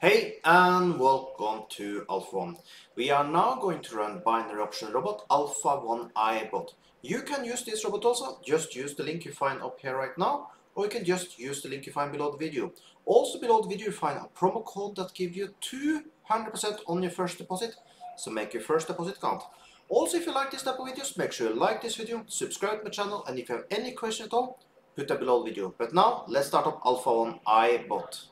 Hey and welcome to Alpha 1. We are now going to run binary option robot Alpha 1I bot. You can use this robot also, just use the link you find up here right now, or you can just use the link you find below the video. Also below the video you find a promo code that gives you 200% on your first deposit, so make your first deposit count. Also, if you like this type of videos, make sure you like this video, subscribe to my channel, and if you have any question at all, put that below the video. But now, let's start up Alpha 1I bot.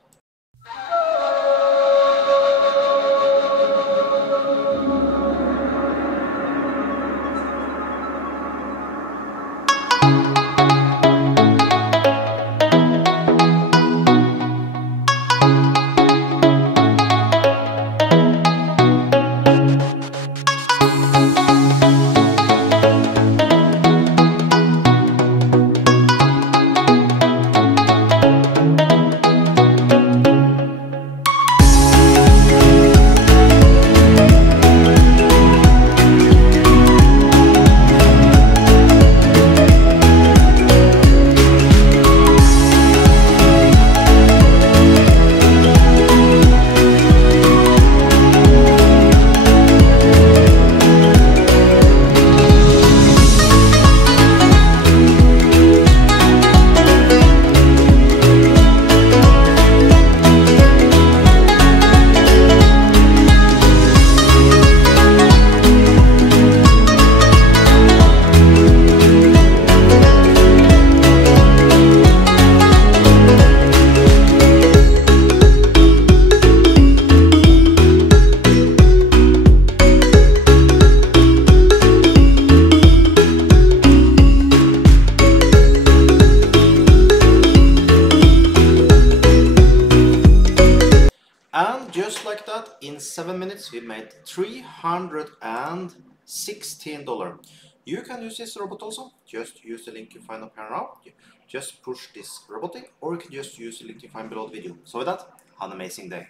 And just like that, in 7 minutes we made $316. You can use this robot also, just use the link you find up here now. Just push this robotic, or you can just use the link you find below the video. So with that, have an amazing day.